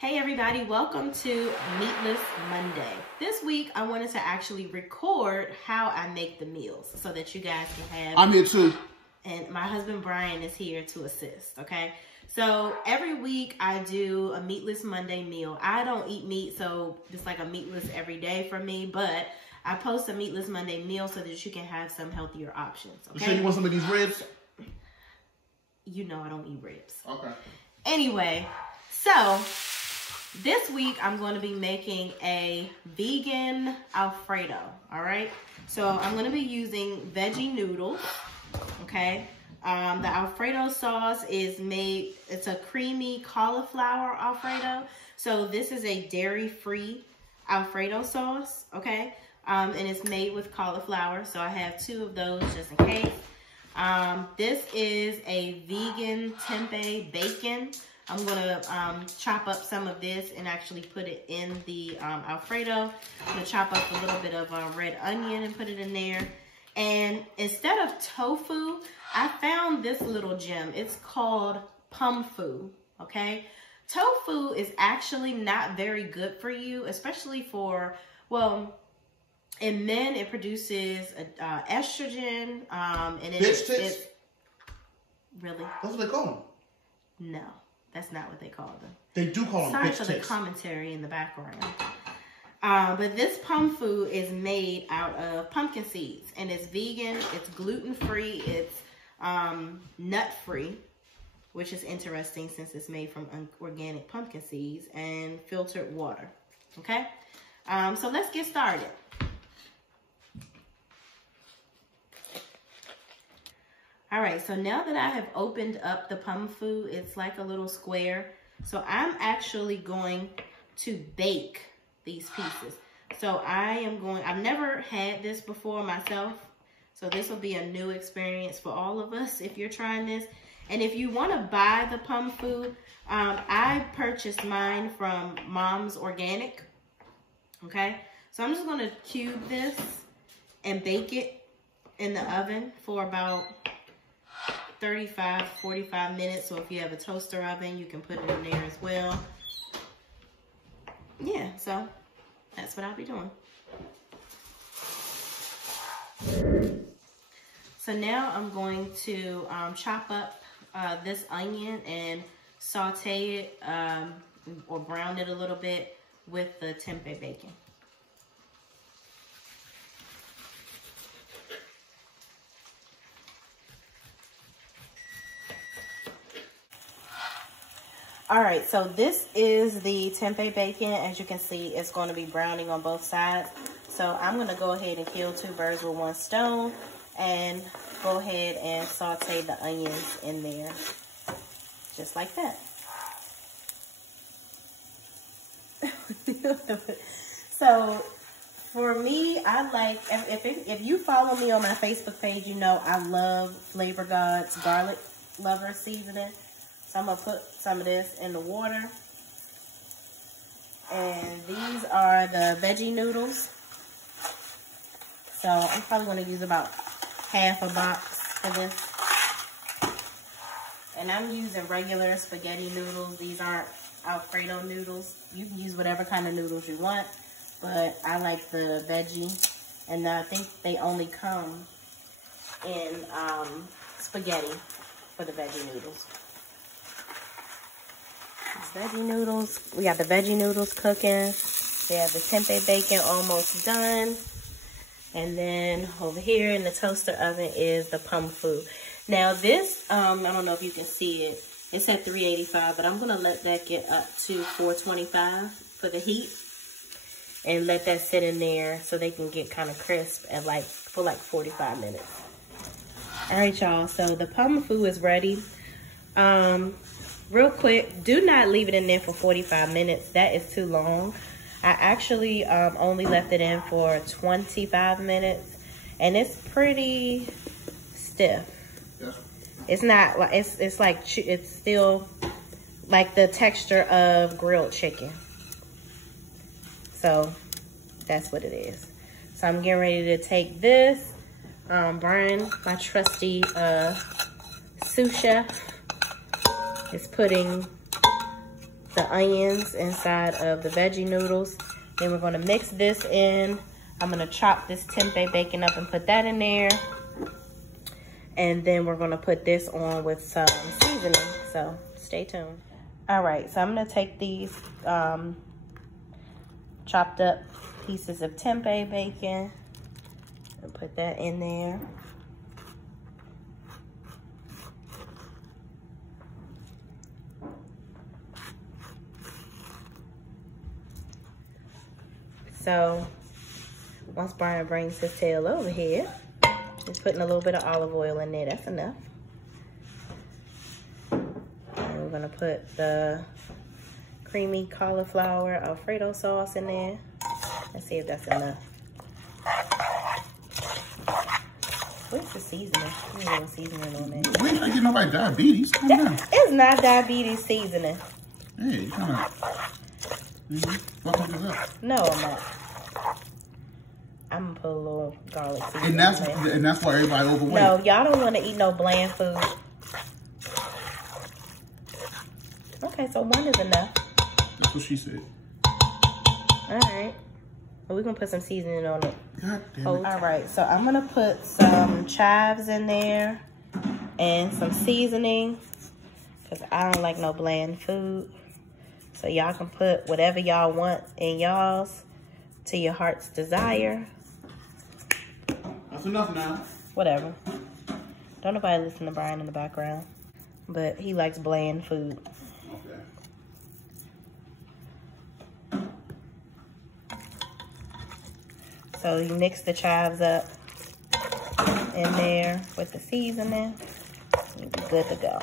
Hey everybody, welcome to Meatless Monday. This week I wanted to actually record how I make the meals so that you guys can have... I'm here too. And my husband Brian is here to assist, okay? So every week I do a Meatless Monday meal. I don't eat meat, so it's like a meatless every day for me, but I post a Meatless Monday meal so that you can have some healthier options, okay? You sure you want some of these ribs? You know I don't eat ribs. Okay. Anyway, so... this week, I'm going to be making a vegan Alfredo, all right? So I'm going to be using veggie noodles, okay? The Alfredo sauce is made, it's a creamy cauliflower Alfredo. So this is a dairy-free Alfredo sauce, okay? And it's made with cauliflower, so I have 2 of those just in case. This is a vegan tempeh bacon. I'm gonna chop up some of this and actually put it in the Alfredo. I'm gonna chop up a little bit of red onion and put it in there. And instead of tofu, I found this little gem. It's called Pumfu, okay? Tofu is actually not very good for you, especially for, well, in men, it produces estrogen. And Bitch tits? Really? That's what they call them. No. That's not what they call them. They do call them Sorry bitch for tits. the commentary in the background. But this Pumfu is made out of pumpkin seeds. And it's vegan, it's gluten-free, it's nut-free, which is interesting since it's made from organic pumpkin seeds, and filtered water. Okay? So let's get started. All right, so now that I have opened up the Pumfu, it's like a little square. So I'm actually going to bake these pieces. So I've never had this before myself. So this will be a new experience for all of us if you're trying this. And if you want to buy the Pumfu, I purchased mine from Mom's Organic. Okay, so I'm just going to cube this and bake it in the oven for about 35-45 minutes. So if you have a toaster oven, you can put it in there as well. Yeah, so that's what I'll be doing. So now I'm going to chop up this onion and saute it or brown it a little bit with the tempeh bacon. All right, so this is the tempeh bacon. As you can see, it's going to be browning on both sides. So I'm going to go ahead and kill 2 birds with 1 stone and go ahead and saute the onions in there, just like that. So for me, I like, if you follow me on my Facebook page, you know I love Flavor God's Garlic Lover seasoning. So I'm going to put some of this in the water. And these are the veggie noodles. So I'm probably going to use about half a box for this. And I'm using regular spaghetti noodles. These aren't Alfredo noodles. You can use whatever kind of noodles you want. But I like the veggie. And I think they only come in spaghetti for the veggie noodles. Veggie noodles. We got the veggie noodles cooking. We have the tempeh bacon almost done. And then over here in the toaster oven is the Pumfu. Now this, I don't know if you can see it. It's at 385, but I'm going to let that get up to 425 for the heat. And let that sit in there so they can get kind of crisp at for 45 minutes. All right, y'all. So the Pumfu is ready. Real quick, do not leave it in there for 45 minutes. That is too long. I actually only left it in for 25 minutes, and it's pretty stiff. Yeah. It's not like it's still like the texture of grilled chicken. So that's what it is. So I'm getting ready to take this. Brian, my trusty sous chef, is putting the onions inside of the veggie noodles. Then we're gonna mix this in. I'm gonna chop this tempeh bacon up and put that in there. And then we're gonna put this on with some seasoning, so stay tuned. All right, so I'm gonna take these chopped up pieces of tempeh bacon and put that in there. So once Brian brings his tail over here, just putting a little bit of olive oil in there, that's enough. And we're gonna put the creamy cauliflower Alfredo sauce in there. Let's see if that's enough. Where's the seasoning? There's a little seasoning on there. We ain't getting nobody diabetes. Calm down. It's not diabetes seasoning. Hey, you kind of fucking this up. No, I'm not. I'm gonna put a little garlic seasoning. And that's why everybody overweight. No, y'all don't want to eat no bland food. Okay, so one is enough. That's what she said. All right. Well, we're gonna put some seasoning on it. God damn it. All right, so I'm gonna put some chives in there and some seasoning because I don't like no bland food. So y'all can put whatever y'all want in y'all's to your heart's desire. That's enough now. Whatever. Don't nobody listen to Brian in the background, but he likes bland food. Okay. So you mix the chives up in there with the seasoning. You'll be good to go.